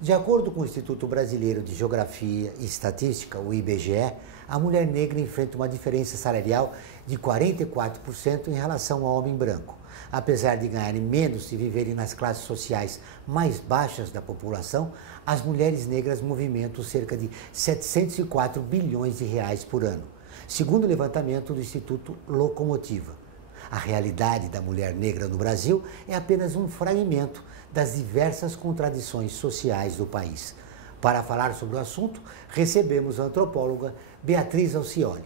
De acordo com o Instituto Brasileiro de Geografia e Estatística, o IBGE, a mulher negra enfrenta uma diferença salarial de 44% em relação ao homem branco. Apesar de ganharem menos e viverem nas classes sociais mais baixas da população, as mulheres negras movimentam cerca de 704 bilhões de reais por ano, segundo o levantamento do Instituto Locomotiva. A realidade da mulher negra no Brasil é apenas um fragmento das diversas contradições sociais do país. Para falar sobre o assunto, recebemos a antropóloga Beatriz Alcioli.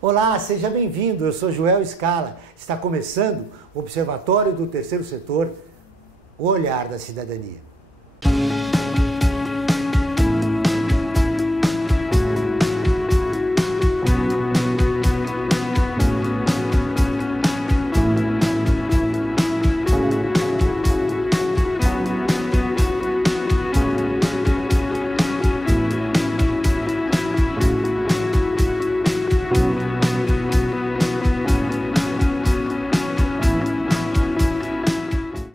Olá, seja bem-vindo, eu sou Joel Scala. Está começando o Observatório do Terceiro Setor, o Olhar da Cidadania.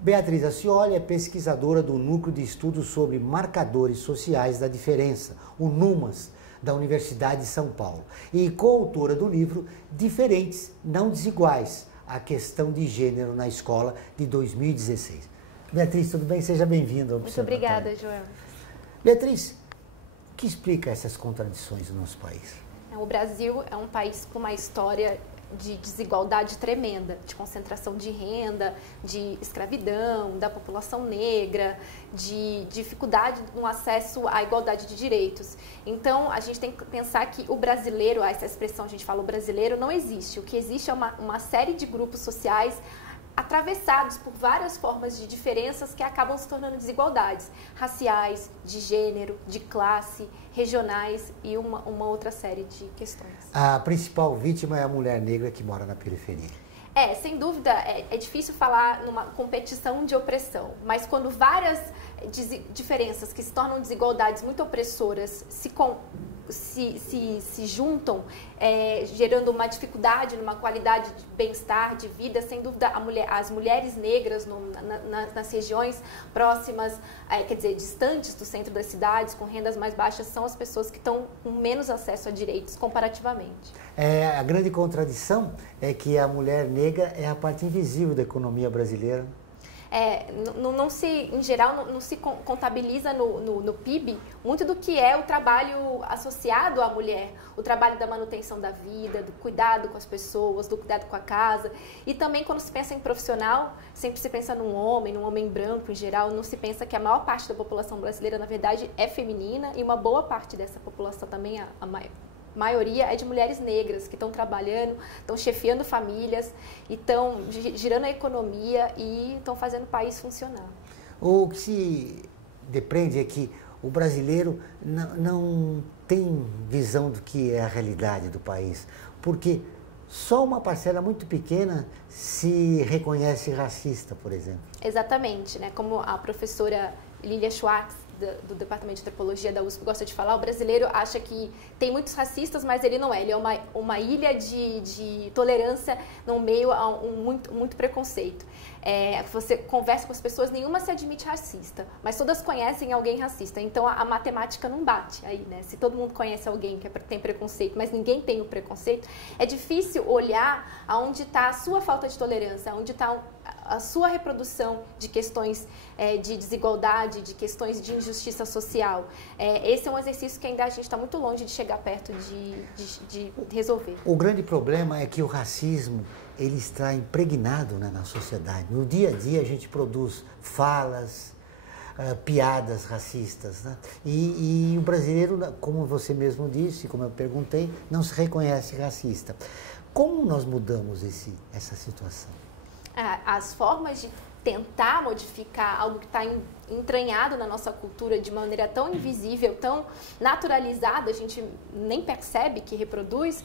Beatriz Alcioli é pesquisadora do Núcleo de Estudos sobre Marcadores Sociais da Diferença, o NUMAS, da Universidade de São Paulo, e coautora do livro Diferentes, Não Desiguais, a questão de gênero na escola, de 2016. Beatriz, tudo bem? Seja bem-vinda ao Observatório. Muito obrigada, Joel. Beatriz, o que explica essas contradições no nosso país? O Brasil é um país com uma história de desigualdade tremenda, de concentração de renda, de escravidão, da população negra, de dificuldade no acesso à igualdade de direitos. Então, a gente tem que pensar que o brasileiro, essa expressão a gente fala o brasileiro, não existe. O que existe é uma série de grupos sociais atravessados por várias formas de diferenças que acabam se tornando desigualdades raciais, de gênero, de classe, regionais e uma outra série de questões. A principal vítima é a mulher negra que mora na periferia. Sem dúvida, é difícil falar numa competição de opressão, mas quando várias diferenças que se tornam desigualdades muito opressoras se juntam, gerando uma dificuldade numa qualidade de bem-estar, de vida, sem dúvida as mulheres negras nas regiões próximas, distantes do centro das cidades, com rendas mais baixas, são as pessoas que estão com menos acesso a direitos comparativamente. A grande contradição é que a mulher negra é a parte invisível da economia brasileira. Em geral, não se contabiliza no PIB muito do que é o trabalho associado à mulher, o trabalho da manutenção da vida, do cuidado com as pessoas, do cuidado com a casa. E também quando se pensa em profissional, sempre se pensa num homem branco em geral, não se pensa que a maior parte da população brasileira, na verdade, é feminina e uma boa parte dessa população também, a maioria é de mulheres negras que estão trabalhando, estão chefiando famílias, estão girando a economia e estão fazendo o país funcionar. O que se depreende é que o brasileiro não tem visão do que é a realidade do país, porque só uma parcela muito pequena se reconhece racista, por exemplo. Exatamente, né? Como a professora Lilia Schwartz, do Departamento de Antropologia da USP, gosta de falar, o brasileiro acha que tem muitos racistas, mas ele não é. Ele é uma ilha de tolerância no meio a muito preconceito. Você conversa com as pessoas, nenhuma se admite racista, mas todas conhecem alguém racista. Então, a matemática não bate aí, né? Se todo mundo conhece alguém que tem preconceito, mas ninguém tem o preconceito, é difícil olhar aonde está a sua falta de tolerância, aonde está a sua reprodução de questões de desigualdade, de questões de injustiça social. Esse é um exercício que ainda a gente está muito longe de chegar perto de resolver. O grande problema é que o racismo ele está impregnado, né, na sociedade. No dia a dia a gente produz falas, piadas racistas, né? E o brasileiro, como você mesmo disse, como eu perguntei, não se reconhece racista. Como nós mudamos essa situação? As formas de tentar modificar algo que está entranhado na nossa cultura de maneira tão invisível, tão naturalizada, a gente nem percebe que reproduz,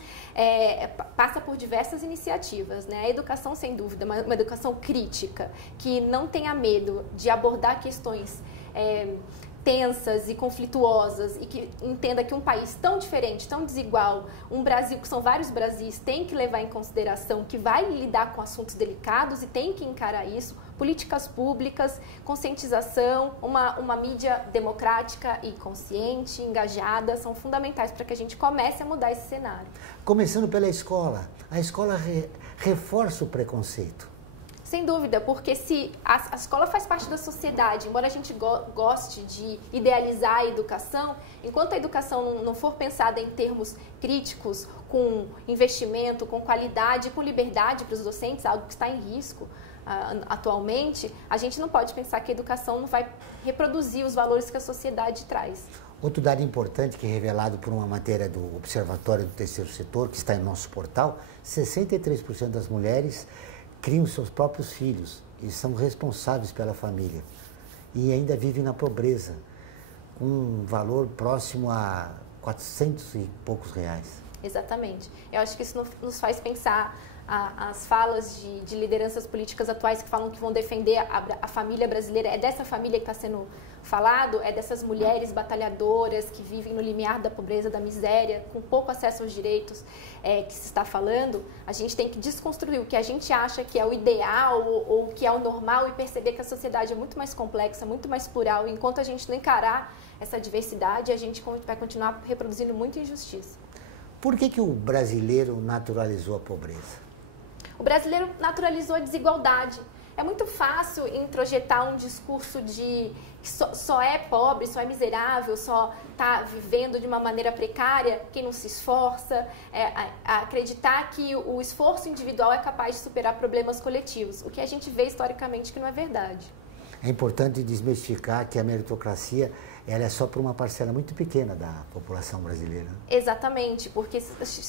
passa por diversas iniciativas, né? A educação, sem dúvida, uma educação crítica, que não tenha medo de abordar questões tensas e conflituosas e que entenda que um país tão diferente, tão desigual, um Brasil que são vários Brasis, tem que levar em consideração que vai lidar com assuntos delicados e tem que encarar isso políticas públicas, conscientização, uma mídia democrática e consciente, engajada, são fundamentais para que a gente comece a mudar esse cenário. Começando pela escola. A escola reforça o preconceito. Sem dúvida, porque se a escola faz parte da sociedade, embora a gente goste de idealizar a educação, enquanto a educação não for pensada em termos críticos, com investimento, com qualidade, com liberdade para os docentes, algo que está em risco atualmente, a gente não pode pensar que a educação não vai reproduzir os valores que a sociedade traz. Outro dado importante que é revelado por uma matéria do Observatório do Terceiro Setor, que está em nosso portal, 63% das mulheres criam seus próprios filhos e são responsáveis pela família e ainda vivem na pobreza, com um valor próximo a 400 e poucos reais. Exatamente. Eu acho que isso nos faz pensar as falas de lideranças políticas atuais que falam que vão defender a família brasileira. É dessa família que está sendo falado, é dessas mulheres batalhadoras que vivem no limiar da pobreza, da miséria, com pouco acesso aos direitos que se está falando. A gente tem que desconstruir o que a gente acha que é o ideal ou o que é o normal e perceber que a sociedade é muito mais complexa, muito mais plural. E enquanto a gente não encarar essa diversidade, a gente vai continuar reproduzindo muita injustiça. Por que o brasileiro naturalizou a pobreza? O brasileiro naturalizou a desigualdade. É muito fácil introjetar um discurso de que só é pobre, só é miserável, só está vivendo de uma maneira precária quem não se esforça, acreditar que o esforço individual é capaz de superar problemas coletivos, o que a gente vê historicamente que não é verdade. É importante desmistificar que a meritocracia ela é só para uma parcela muito pequena da população brasileira. Exatamente, porque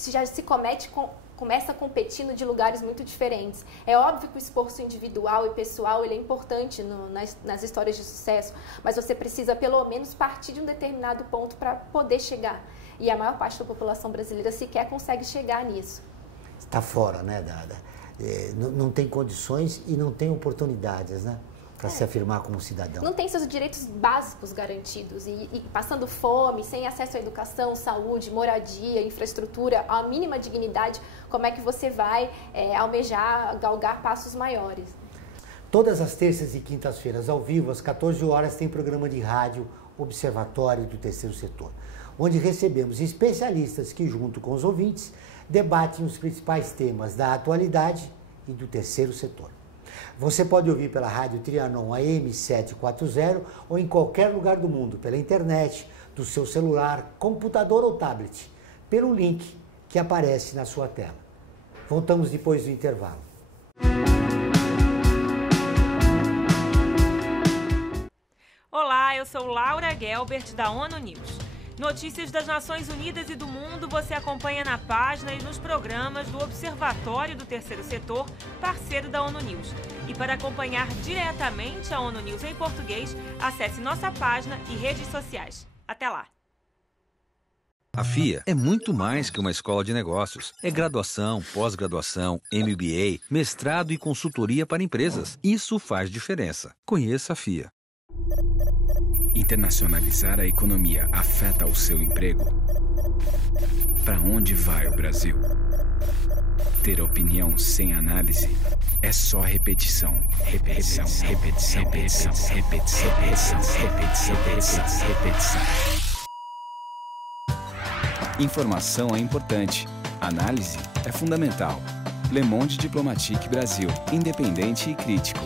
já se começa competindo de lugares muito diferentes. É óbvio que o esforço individual e pessoal ele é importante nas histórias de sucesso, mas você precisa pelo menos partir de um determinado ponto para poder chegar. E a maior parte da população brasileira sequer consegue chegar nisso. Está fora, né, não tem condições e não tem oportunidades, né? Para se afirmar como cidadão. Não tem seus direitos básicos garantidos e passando fome, sem acesso à educação, saúde, moradia, infraestrutura, a mínima dignidade, como é que você vai almejar, galgar passos maiores? Todas as terças e quintas-feiras, ao vivo, às 14 horas, tem programa de rádio Observatório do Terceiro Setor, onde recebemos especialistas que, junto com os ouvintes, debatem os principais temas da atualidade e do terceiro setor. Você pode ouvir pela Rádio Trianon AM 740 ou em qualquer lugar do mundo, pela internet, do seu celular, computador ou tablet, pelo link que aparece na sua tela. Voltamos depois do intervalo. Olá, eu sou Laura Gelbert, da ONU News. Notícias das Nações Unidas e do mundo você acompanha na página e nos programas do Observatório do Terceiro Setor, parceiro da ONU News. E para acompanhar diretamente a ONU News em português, acesse nossa página e redes sociais. Até lá! A FIA é muito mais que uma escola de negócios. É graduação, pós-graduação, MBA, mestrado e consultoria para empresas. Isso faz diferença. Conheça a FIA. Internacionalizar a economia afeta o seu emprego? Para onde vai o Brasil? Ter opinião sem análise é só repetição. Repetição, repetição, repetição, repetição, repetição, repetição, repetição, repetição. Informação é importante. Análise é fundamental. Le Monde Diplomatique Brasil. Independente e crítico.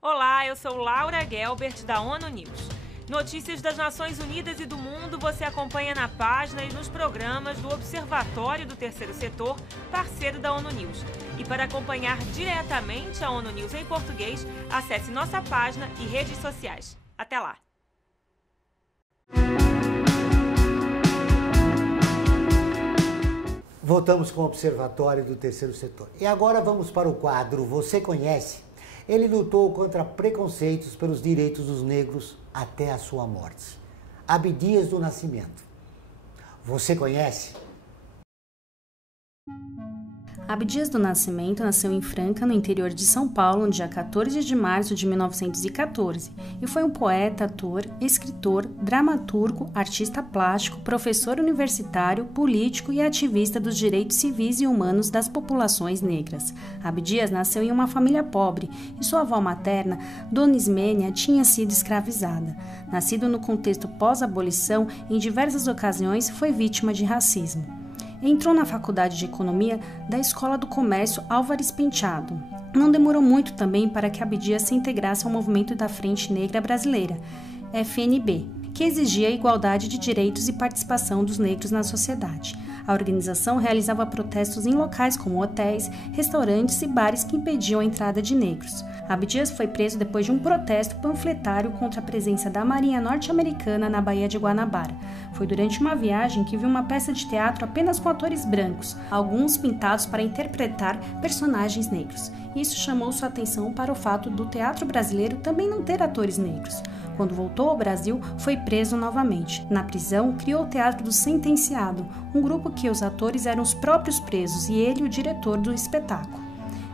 Olá, eu sou Laura Gelbert, da ONU News. Notícias das Nações Unidas e do mundo você acompanha na página e nos programas do Observatório do Terceiro Setor, parceiro da ONU News. E para acompanhar diretamente a ONU News em português, acesse nossa página e redes sociais. Até lá! Voltamos com o Observatório do Terceiro Setor. E agora vamos para o quadro Você Conhece? Ele lutou contra preconceitos pelos direitos dos negros até a sua morte. Abdias do Nascimento. Você conhece? Abdias do Nascimento nasceu em Franca, no interior de São Paulo, no dia 14 de março de 1914, e foi um poeta, ator, escritor, dramaturgo, artista plástico, professor universitário, político e ativista dos direitos civis e humanos das populações negras. Abdias nasceu em uma família pobre e sua avó materna, Dona Ismênia, tinha sido escravizada. Nascido no contexto pós-abolição, em diversas ocasiões foi vítima de racismo. Entrou na Faculdade de Economia da Escola do Comércio Álvares Penteado. Não demorou muito também para que Abdias se integrasse ao movimento da Frente Negra Brasileira, FNB, que exigia a igualdade de direitos e participação dos negros na sociedade. A organização realizava protestos em locais como hotéis, restaurantes e bares que impediam a entrada de negros. Abdias foi preso depois de um protesto panfletário contra a presença da Marinha Norte-Americana na Baía de Guanabara. Foi durante uma viagem que viu uma peça de teatro apenas com atores brancos, alguns pintados para interpretar personagens negros. Isso chamou sua atenção para o fato do teatro brasileiro também não ter atores negros. Quando voltou ao Brasil, foi preso novamente. Na prisão, criou o Teatro do Sentenciado, um grupo que os atores eram os próprios presos e ele o diretor do espetáculo.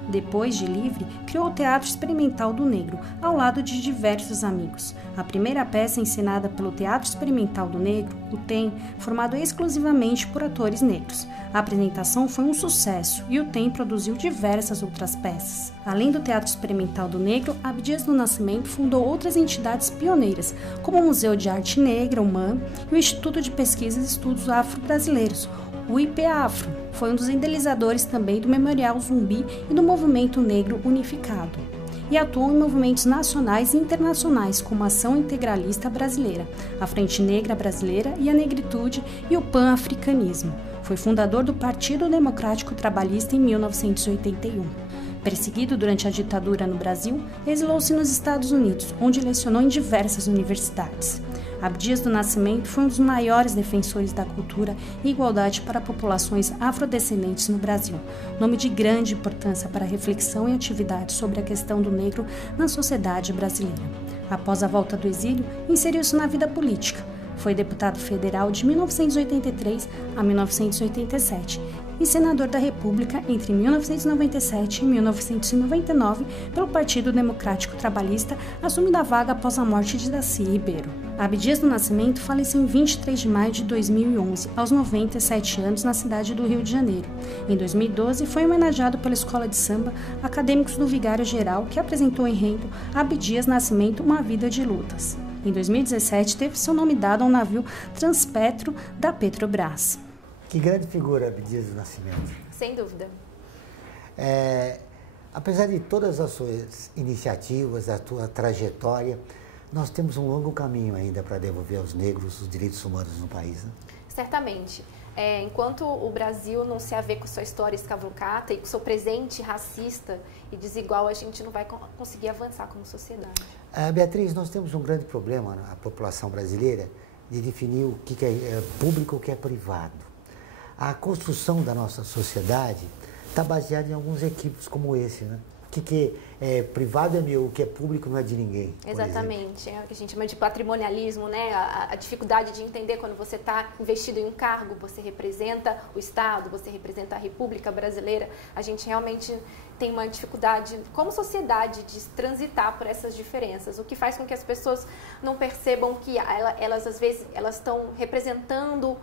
Depois de livre, criou o Teatro Experimental do Negro, ao lado de diversos amigos. A primeira peça encenada pelo Teatro Experimental do Negro, o TEM, formado exclusivamente por atores negros. A apresentação foi um sucesso e o TEM produziu diversas outras peças. Além do Teatro Experimental do Negro, Abdias do Nascimento fundou outras entidades pioneiras, como o Museu de Arte Negra, o MAN, e o Instituto de Pesquisas e Estudos Afro-Brasileiros, o IPAfro. Foi um dos idealizadores também do Memorial Zumbi e do Movimento Negro Unificado. E atuou em movimentos nacionais e internacionais, como a Ação Integralista Brasileira, a Frente Negra Brasileira e a Negritude e o Pan-Africanismo. Foi fundador do Partido Democrático Trabalhista em 1981. Perseguido durante a ditadura no Brasil, exilou-se nos Estados Unidos, onde lecionou em diversas universidades. Abdias do Nascimento foi um dos maiores defensores da cultura e igualdade para populações afrodescendentes no Brasil, nome de grande importância para a reflexão e atividade sobre a questão do negro na sociedade brasileira. Após a volta do exílio, inseriu-se na vida política. Foi deputado federal de 1983 a 1987 e senador da República entre 1997 e 1999 pelo Partido Democrático Trabalhista, assumindo a vaga após a morte de Darcy Ribeiro. Abdias do Nascimento faleceu em 23 de maio de 2011, aos 97 anos, na cidade do Rio de Janeiro. Em 2012, foi homenageado pela Escola de Samba Acadêmicos do Vigário Geral, que apresentou em enredo Abdias Nascimento, uma vida de lutas. Em 2017, teve seu nome dado a um navio Transpetro da Petrobras. Que grande figura, Abdias do Nascimento. Sem dúvida. Apesar de todas as suas iniciativas, a sua trajetória, nós temos um longo caminho ainda para devolver aos negros os direitos humanos no país, né? Certamente. Enquanto o Brasil não se haver com sua história escravocrata e com seu presente racista e desigual, a gente não vai conseguir avançar como sociedade. Beatriz, nós temos um grande problema na população brasileira de definir o que é público e o que é privado. A construção da nossa sociedade está baseada em alguns equívocos como esse, né? O que é privado é meu, o que é público não é de ninguém. Exatamente, é o que a gente chama de patrimonialismo, né? A dificuldade de entender quando você está investido em um cargo, você representa o Estado, você representa a República Brasileira. A gente realmente tem uma dificuldade, como sociedade, de transitar por essas diferenças, o que faz com que as pessoas não percebam que elas, às vezes, elas estão representando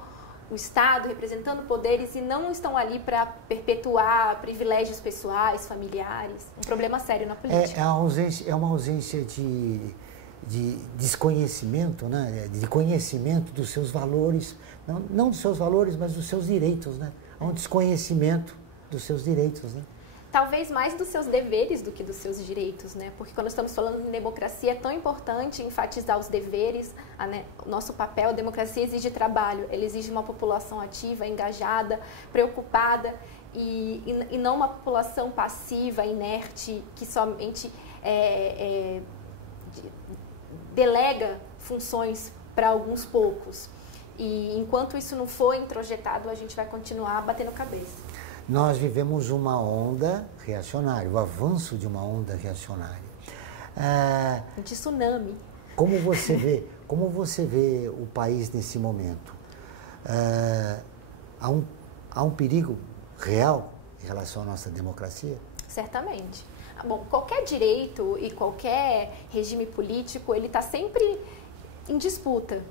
o Estado, representando poderes e não estão ali para perpetuar privilégios pessoais, familiares. Um problema sério na política. É uma ausência de desconhecimento, né? De conhecimento dos seus valores, não dos seus valores, mas dos seus direitos, né? Há um desconhecimento dos seus direitos, né? Talvez mais dos seus deveres do que dos seus direitos, né? Porque quando estamos falando de democracia, é tão importante enfatizar os deveres, né? O nosso papel. A democracia exige trabalho, ela exige uma população ativa, engajada, preocupada e não uma população passiva, inerte, que somente delega funções para alguns poucos. E enquanto isso não for introjetado, a gente vai continuar batendo cabeça. Nós vivemos uma onda reacionária, o avanço de uma onda reacionária. De tsunami. Como você vê o país nesse momento? Há um perigo real em relação à nossa democracia? Certamente. Bom, qualquer direito e qualquer regime político, ele está sempre em disputa.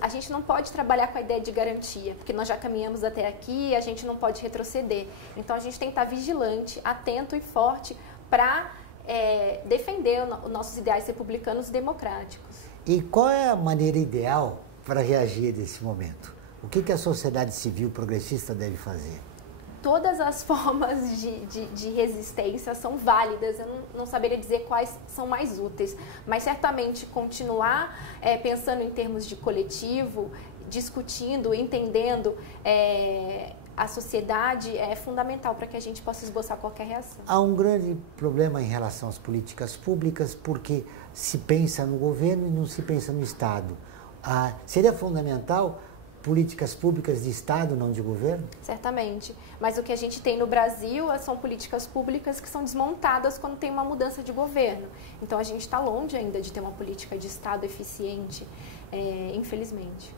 A gente não pode trabalhar com a ideia de garantia, porque nós já caminhamos até aqui e a gente não pode retroceder. Então, a gente tem que estar vigilante, atento e forte para defender os nossos ideais republicanos e democráticos. E qual é a maneira ideal para reagir nesse momento? O que a sociedade civil progressista deve fazer? Todas as formas de resistência são válidas, eu não saberia dizer quais são mais úteis, mas certamente continuar pensando em termos de coletivo, discutindo, entendendo a sociedade é fundamental para que a gente possa esboçar qualquer reação. Há um grande problema em relação às políticas públicas, porque se pensa no governo e não se pensa no Estado. Seria fundamental políticas públicas de Estado, não de governo? Certamente. Mas o que a gente tem no Brasil são políticas públicas que são desmontadas quando tem uma mudança de governo. Então, a gente está longe ainda de ter uma política de Estado eficiente, infelizmente.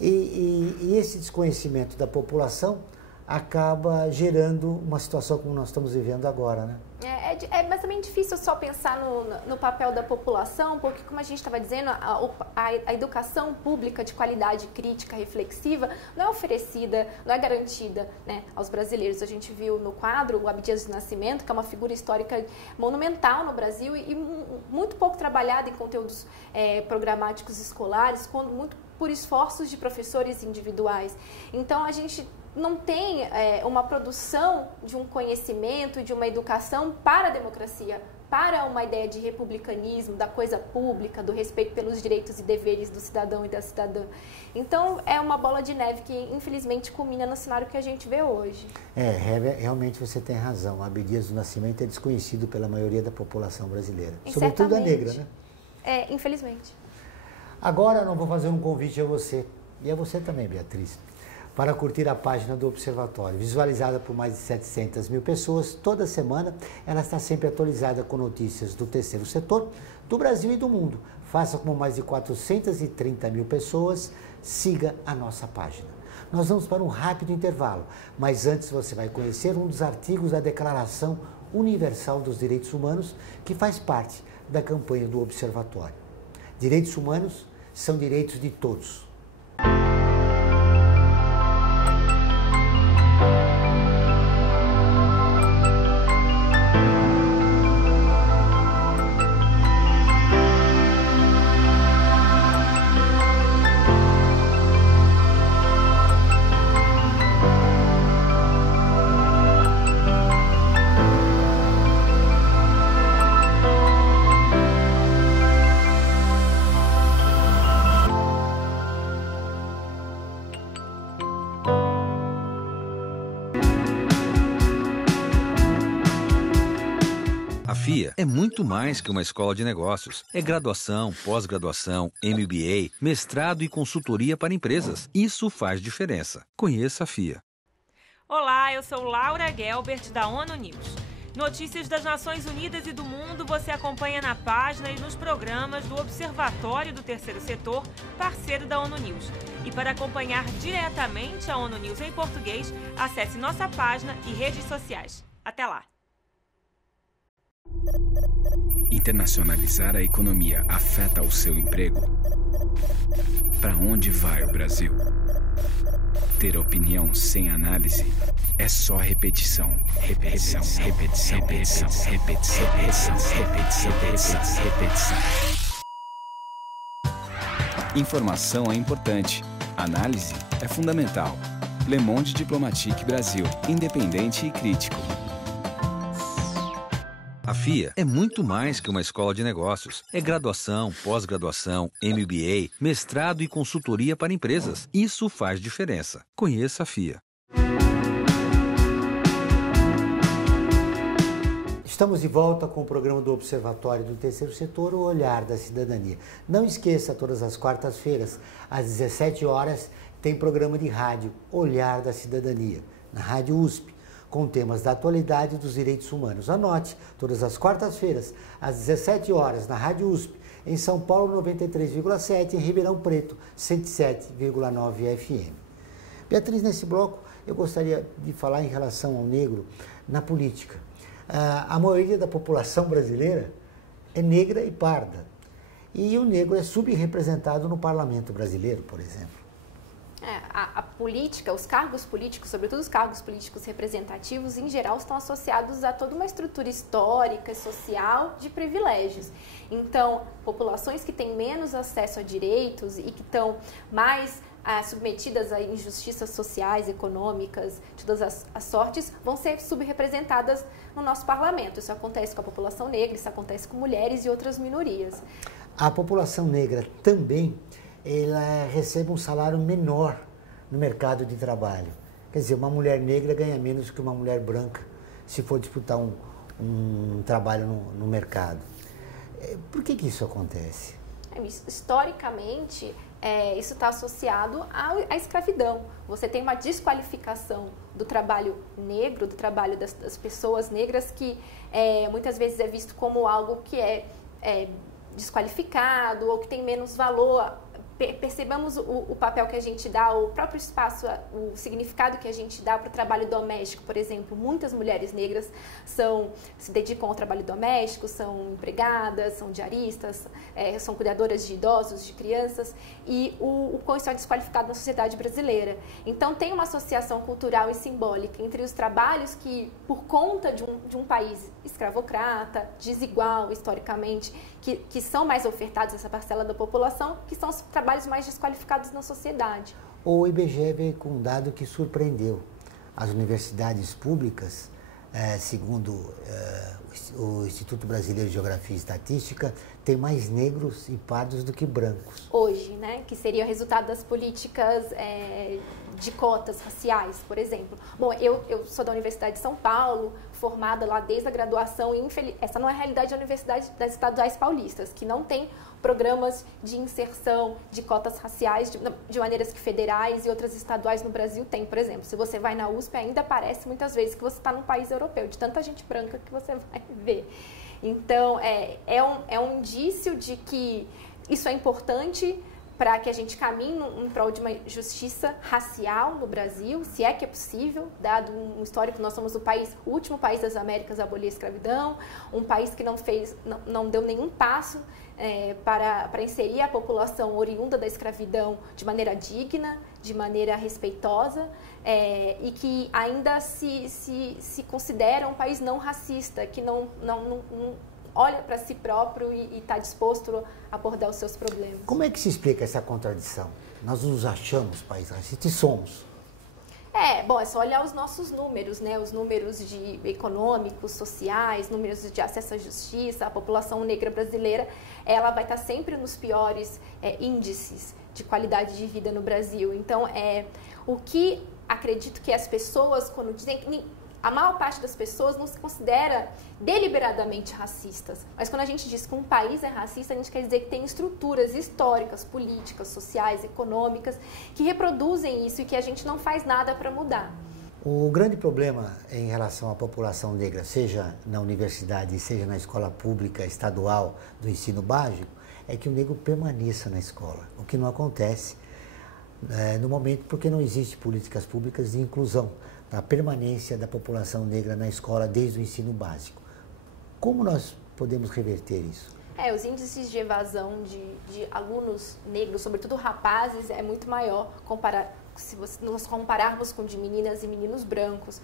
E esse desconhecimento da população acaba gerando uma situação como nós estamos vivendo agora, né? Mas também é difícil só pensar no papel da população, porque, como a gente estava dizendo, a educação pública de qualidade crítica, reflexiva, não é oferecida, não é garantida, né, aos brasileiros. A gente viu no quadro o Abdias do Nascimento, que é uma figura histórica monumental no Brasil e muito pouco trabalhada em conteúdos programáticos escolares, muito por esforços de professores individuais. Então, a gente não tem uma produção de um conhecimento, de uma educação para a democracia, para uma ideia de republicanismo, da coisa pública, do respeito pelos direitos e deveres do cidadão e da cidadã. Então, é uma bola de neve que, infelizmente, culmina no cenário que a gente vê hoje. Realmente você tem razão. Abdias do Nascimento é desconhecido pela maioria da população brasileira, sobretudo a negra, né? Infelizmente. Agora, eu vou fazer um convite a você, e a você também, Beatriz, para curtir a página do Observatório. Visualizada por mais de 700 mil pessoas, toda semana ela está sempre atualizada com notícias do terceiro setor, do Brasil e do mundo. Faça como mais de 430 mil pessoas, siga a nossa página. Nós vamos para um rápido intervalo, mas antes você vai conhecer um dos artigos da Declaração Universal dos Direitos Humanos, que faz parte da campanha do Observatório. Direitos humanos são direitos de todos. A FIA é muito mais que uma escola de negócios. É graduação, pós-graduação, MBA, mestrado e consultoria para empresas. Isso faz diferença. Conheça a FIA. Olá, eu sou Laura Gelbert, da ONU News. Notícias das Nações Unidas e do mundo você acompanha na página e nos programas do Observatório do Terceiro Setor, parceiro da ONU News. E para acompanhar diretamente a ONU News em português, acesse nossa página e redes sociais. Até lá! Internacionalizar a economia afeta o seu emprego? Para onde vai o Brasil? Ter opinião sem análise é só repetição. Repetição, repetição, repetição, repetição, repetição, repetição, repetição, repetição. Informação é importante. Análise é fundamental. Le Monde Diplomatique Brasil. Independente e crítico. A FIA é muito mais que uma escola de negócios. É graduação, pós-graduação, MBA, mestrado e consultoria para empresas. Isso faz diferença. Conheça a FIA. Estamos de volta com o programa do Observatório do Terceiro Setor, o Olhar da Cidadania. Não esqueça, todas as quartas-feiras, às 17 horas, tem programa de rádio Olhar da Cidadania, na Rádio USP, com temas da atualidade dos direitos humanos. Anote, todas as quartas-feiras, às 17 horas, na Rádio USP, em São Paulo, 93,7, em Ribeirão Preto, 107,9 FM. Beatriz, nesse bloco, eu gostaria de falar em relação ao negro na política. A maioria da população brasileira é negra e parda. E o negro é subrepresentado no parlamento brasileiro, por exemplo. A política, os cargos políticos, sobretudo os cargos políticos representativos, em geral, estão associados a toda uma estrutura histórica e social de privilégios. Então, populações que têm menos acesso a direitos e que estão mais submetidas a injustiças sociais, econômicas, de todas as sortes, vão ser subrepresentadas no nosso parlamento. Isso acontece com a população negra, isso acontece com mulheres e outras minorias. A população negra também ela recebe um salário menor no mercado de trabalho. Quer dizer, uma mulher negra ganha menos que uma mulher branca se for disputar um trabalho no mercado. Por que isso acontece? Historicamente, isso está associado à escravidão. Você tem uma desqualificação do trabalho negro, do trabalho das pessoas negras, que muitas vezes é visto como algo que é desqualificado ou que tem menos valor. Percebamos o papel que a gente dá, o próprio espaço, o significado que a gente dá para o trabalho doméstico, por exemplo. Muitas mulheres negras se dedicam ao trabalho doméstico, são empregadas, são diaristas, são cuidadoras de idosos, de crianças, e o quão isso é desqualificado na sociedade brasileira. Então, tem uma associação cultural e simbólica entre os trabalhos que, por conta de um país escravocrata, desigual historicamente, que são mais ofertados a essa parcela da população, que são os trabalhos mais desqualificados na sociedade. O IBGE veio com um dado que surpreendeu. As universidades públicas, segundo o Instituto Brasileiro de Geografia e Estatística, tem mais negros e pardos do que brancos. Hoje, né? Que seria o resultado das políticas de cotas raciais, por exemplo. Bom, eu sou da Universidade de São Paulo, formada lá desde a graduação, e essa não é a realidade da Universidade das Estaduais Paulistas, que não tem programas de inserção de cotas raciais de maneiras que federais e outras estaduais no Brasil têm. Por exemplo, se você vai na USP, ainda parece muitas vezes que você está num país europeu, de tanta gente branca que você vai ver. Então, é um indício de que isso é importante para que a gente caminhe em prol de uma justiça racial no Brasil, se é que é possível, dado um histórico. Nós somos o último país das Américas a abolir a escravidão, um país que não deu nenhum passo para inserir a população oriunda da escravidão de maneira digna, de maneira respeitosa, e que ainda se considera um país não racista, que não olha para si próprio e está disposto a abordar os seus problemas. Como é que se explica essa contradição? Nós nos achamos país racista e somos. Bom, é só olhar os nossos números, né? Os números econômicos, sociais, números de acesso à justiça. A população negra brasileira, ela vai estar sempre nos piores índices de qualidade de vida no Brasil. Então, o que acredito que as pessoas, quando dizem... A maior parte das pessoas não se considera deliberadamente racistas. Mas quando a gente diz que um país é racista, a gente quer dizer que tem estruturas históricas, políticas, sociais, econômicas, que reproduzem isso e que a gente não faz nada para mudar. O grande problema em relação à população negra, seja na universidade, seja na escola pública estadual do ensino básico, é que o negro permaneça na escola, o que não acontece no momento porque não existem políticas públicas de inclusão, a permanência da população negra na escola desde o ensino básico. Como nós podemos reverter isso? Os índices de evasão de alunos negros, sobretudo rapazes, é muito maior se nós compararmos com de meninas e meninos brancos.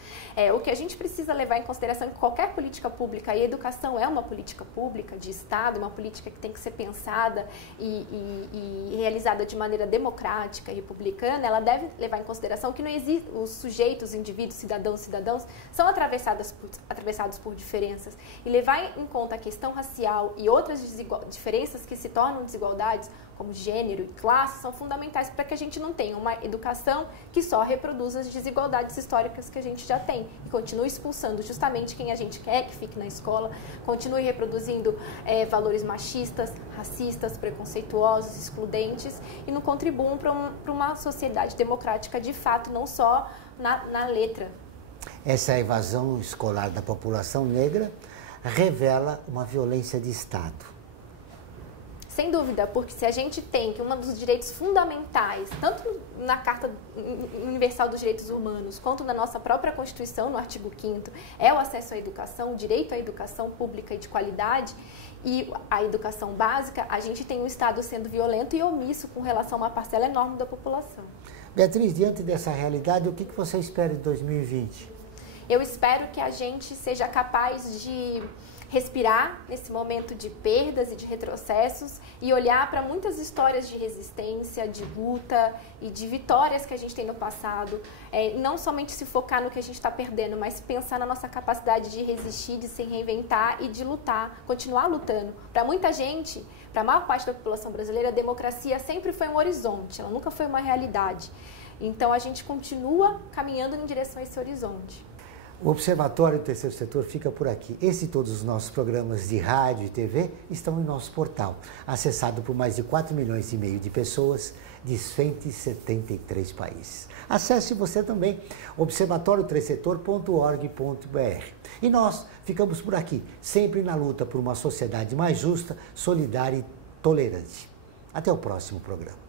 O que a gente precisa levar em consideração é que qualquer política pública, e a educação é uma política pública de Estado, uma política que tem que ser pensada e realizada de maneira democrática e republicana, ela deve levar em consideração que não existe, os sujeitos, os indivíduos, cidadãos são atravessados por diferenças, e levar em conta a questão racial e outras diferenças que se tornam desigualdades, como gênero e classe, são fundamentais para que a gente não tenha uma educação que só reproduza as desigualdades históricas que a gente já tem e continue expulsando justamente quem a gente quer que fique na escola, continue reproduzindo valores machistas, racistas, preconceituosos, excludentes e não contribuam para uma sociedade democrática de fato, não só na letra. Essa evasão escolar da população negra revela uma violência de Estado. Sem dúvida, porque se a gente tem que um dos direitos fundamentais, tanto na Carta Universal dos Direitos Humanos, quanto na nossa própria Constituição, no artigo 5º, é o acesso à educação, o direito à educação pública e de qualidade, e a educação básica, a gente tem um Estado sendo violento e omisso com relação a uma parcela enorme da população. Beatriz, diante dessa realidade, o que você espera de 2020? Eu espero que a gente seja capaz de respirar nesse momento de perdas e de retrocessos e olhar para muitas histórias de resistência, de luta e de vitórias que a gente tem no passado. Não somente se focar no que a gente está perdendo, mas pensar na nossa capacidade de resistir, de se reinventar e de lutar, continuar lutando. Para muita gente, para a maior parte da população brasileira, a democracia sempre foi um horizonte, ela nunca foi uma realidade. Então a gente continua caminhando em direção a esse horizonte. O Observatório do Terceiro Setor fica por aqui. Esse e todos os nossos programas de rádio e TV estão em nosso portal, acessado por mais de 4,5 milhões de pessoas de 173 países. Acesse você também, observatorioterceirsetor.org.br. E nós ficamos por aqui, sempre na luta por uma sociedade mais justa, solidária e tolerante. Até o próximo programa.